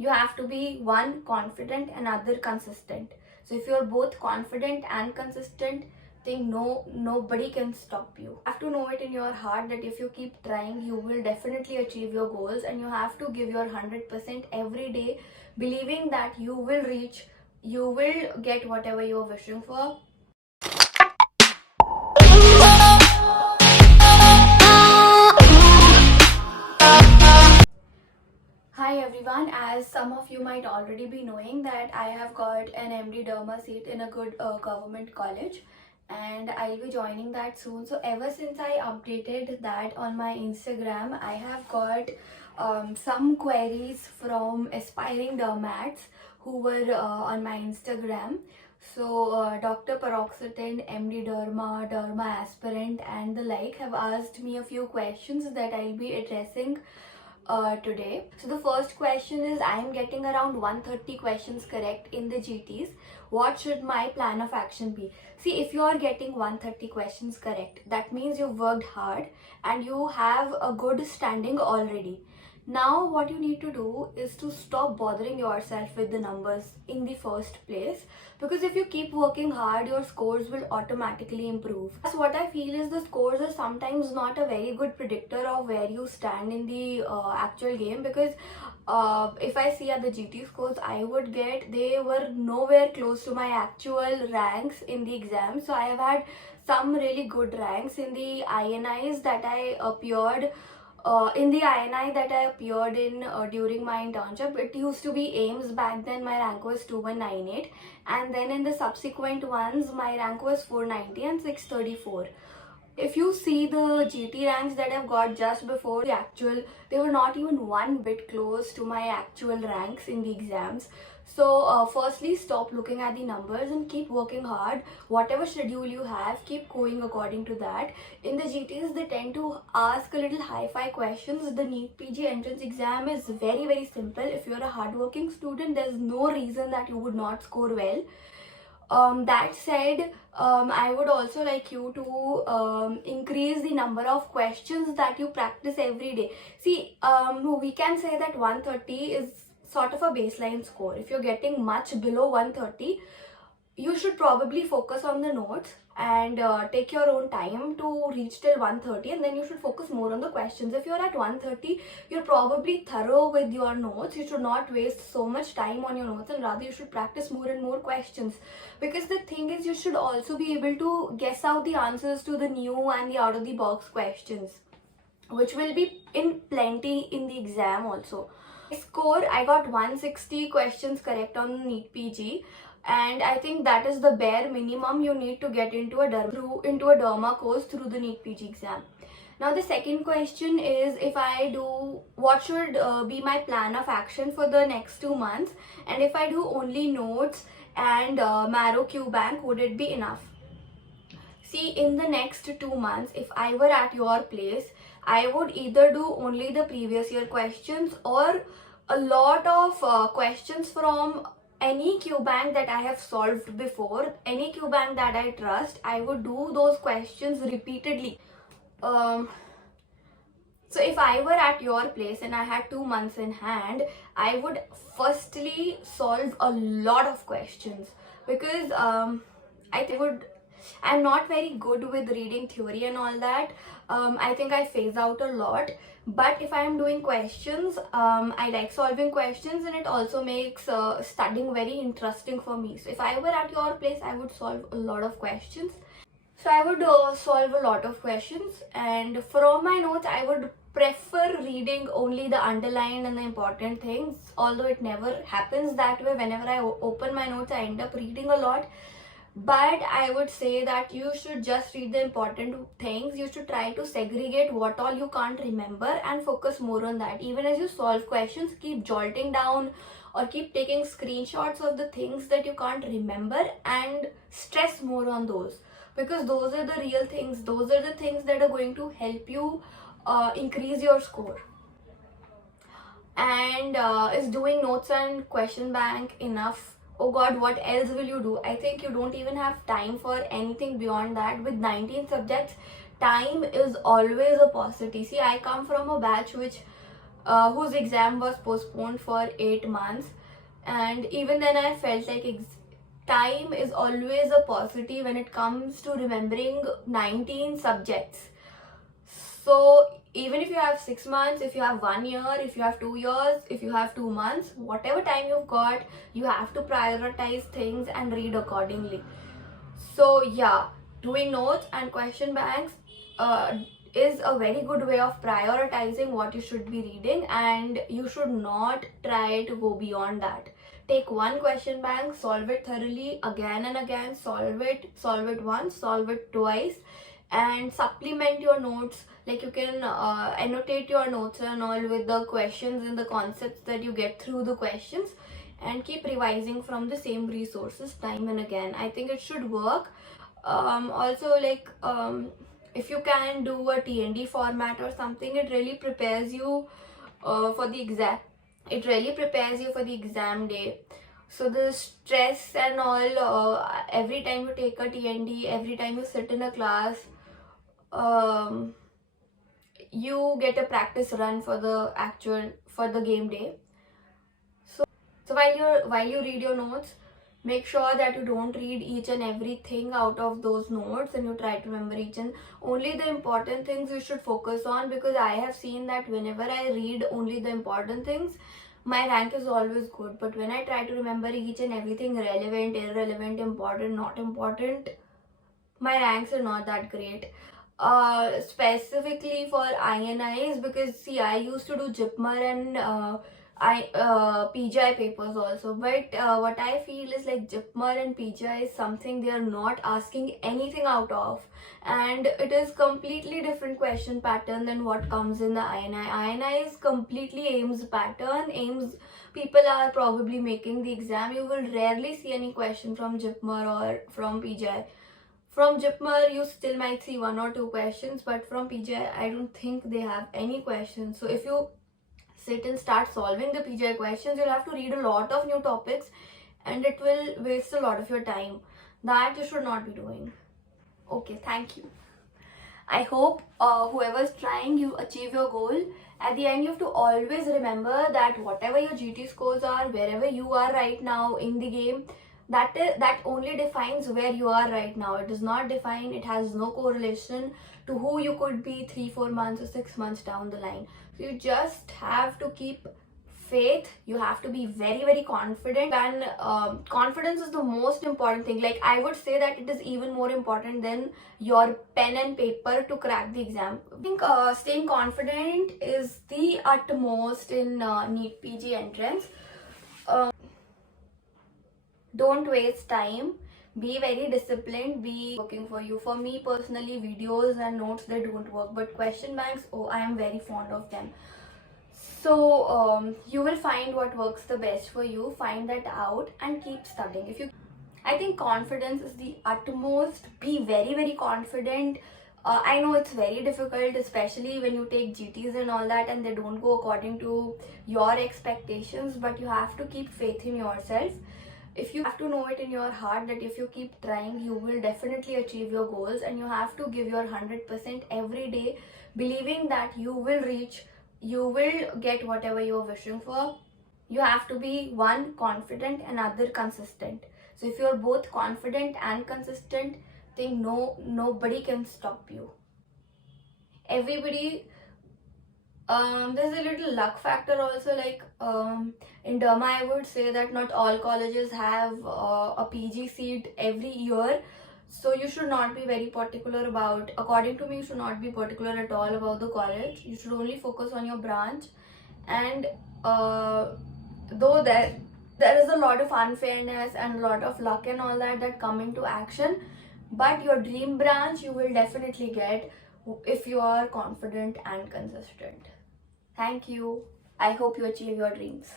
you have to be one confident and other consistent. So if you're both confident and consistent, think nobody can stop you. You have to know it in your heart that if you keep trying, you will definitely achieve your goals, and you have to give your 100% every day, believing that you will reach, you will get whatever you're wishing for. Hi everyone, as some of you might already be knowing that I have got an MD Derma seat in a good government college, and I'll be joining that soon. So ever since I updated that on my Instagram, I have got some queries from aspiring dermats who were on my Instagram. So Dr. Paroxetine, MD Derma, Derma Aspirant and the like have asked me a few questions that I'll be addressing today. So the first question is, I am getting around 130 questions correct in the GTs. What should my plan of action be? See, if you are getting 130 questions correct, that means you've worked hard and you have a good standing already. Now what you need to do is to stop bothering yourself with the numbers in the first place, because if you keep working hard, your scores will automatically improve. That's what I feel, is the scores are sometimes not a very good predictor of where you stand in the actual game, because if I see at the GT scores I would get, they were nowhere close to my actual ranks in the exam. So I have had some really good ranks in the INIs that I appeared in the INI that I appeared in during my internship. It used to be AIMS back then. My rank was 2198, and then in the subsequent ones my rank was 490 and 634. If you see the GT ranks that I've got just before the actual, they were not even one bit close to my actual ranks in the exams. So firstly, stop looking at the numbers and keep working hard. Whatever schedule you have, keep going according to that. In the GTs, they tend to ask a little hi-fi questions. The Neet PG entrance exam is very simple. If you're a hardworking student, there's no reason that you would not score well. That said, I would also like you to increase the number of questions that you practice every day. See, we can say that 130 is sort of a baseline score. If you're getting much below 130, you should probably focus on the notes and take your own time to reach till 130, and then you should focus more on the questions. If you're at 130, you're probably thorough with your notes. You should not waste so much time on your notes, and rather you should practice more and more questions, because the thing is, you should also be able to guess out the answers to the new and the out of the box questions, which will be in plenty in the exam also. Score, I got 160 questions correct on Neet PG, and I think that is the bare minimum you need to get into a derma course through the Neet PG exam. Now the second question is, if I do, what should be my plan of action for the next 2 months, and if I do only notes and Marrow Q Bank, would it be enough? See, in the next 2 months, if I were at your place, I would either do only the previous year questions or a lot of questions from any Q bank that I have solved before, any Q bank that I trust. I would do those questions repeatedly. So if I were at your place and I had 2 months in hand, I would firstly solve a lot of questions, because I'm not very good with reading theory and all that. I think I phase out a lot. But if I am doing questions, I like solving questions, and it also makes studying very interesting for me. So if I were at your place, I would solve a lot of questions. So I would solve a lot of questions, and from my notes, I would prefer reading only the underlined and the important things, although it never happens that way. Whenever I open my notes, I end up reading a lot. But I would say that you should just read the important things. You should try to segregate what all you can't remember and focus more on that. Even as you solve questions, keep jotting down or keep taking screenshots of the things that you can't remember and stress more on those, because those are the real things. Those are the things that are going to help you increase your score. And is doing notes and question bank enough? Oh god, what else will you do? I think you don't even have time for anything beyond that. With 19 subjects, time is always a paucity. See, I come from a batch which whose exam was postponed for 8 months. And even then I felt like time is always a positive when it comes to remembering 19 subjects. So even if you have 6 months, if you have 1 year, if you have 2 years, if you have 2 months, whatever time you've got, you have to prioritize things and read accordingly. So yeah, doing notes and question banks uh, is a very good way of prioritizing what you should be reading, and you should not try to go beyond that. Take one question bank, solve it thoroughly again and again, solve it once, solve it twice, and supplement your notes. Like you can annotate your notes and all with the questions and the concepts that you get through the questions, and keep revising from the same resources time and again. I think it should work. Also, like if you can do a TND format or something, it really prepares you for the exam. It really prepares you for the exam day. So the stress and all, every time you take a TND, every time you sit in a class, um, you get a practice run for the game day. So while you read your notes, make sure that you don't read each and everything out of those notes, and you try to remember each and only the important things you should focus on, because I have seen that whenever I read only the important things, my rank is always good. But when I try to remember each and everything, relevant, irrelevant, important, not important, my ranks are not that great. Specifically for INIs, because see, I used to do JIPMER and PGI papers also, but what I feel is like JIPMER and PGI is something they are not asking anything out of, and it is completely different question pattern than what comes in the INI. INI is completely AIMS pattern. AIMS people are probably making the exam. You will rarely see any question from JIPMER or from PGI. From JIPMER, you still might see one or two questions, but from PGI, I don't think they have any questions. So if you sit and start solving the PGI questions, you'll have to read a lot of new topics, and it will waste a lot of your time. That you should not be doing. Okay, thank you. I hope whoever's trying, you achieve your goal. At the end, you have to always remember that whatever your GT scores are, wherever you are right now in the game, that only defines where you are right now. It does not define, it has no correlation to who you could be 3 4 months or 6 months down the line. So you just have to keep faith. You have to be very confident, and confidence is the most important thing. Like I would say that it is even more important than your pen and paper to crack the exam. I think staying confident is the utmost in Neet PG entrance. Don't waste time, be very disciplined, be working for you. For me personally, videos and notes, they don't work, but question banks, oh, I am very fond of them. So you will find what works the best for you, find that out and keep studying. If you I think confidence is the utmost. Be very confident. I know it's very difficult, especially when you take GTs and all that and they don't go according to your expectations, but you have to keep faith in yourself. If you have to know it in your heart that if you keep trying, you will definitely achieve your goals, and you have to give your 100% every day, believing that you will get whatever you're wishing for. You have to be one confident and other consistent. So if you're both confident and consistent, think nobody can stop you. Everybody, there's a little luck factor also. Like in Derma, I would say that not all colleges have a PG seat every year. So you should not be very particular about, according to me, you should not be particular at all about the college. You should only focus on your branch. And though there is a lot of unfairness and a lot of luck and all that come into action, but your dream branch you will definitely get if you are confident and consistent. Thank you. I hope you achieve your dreams.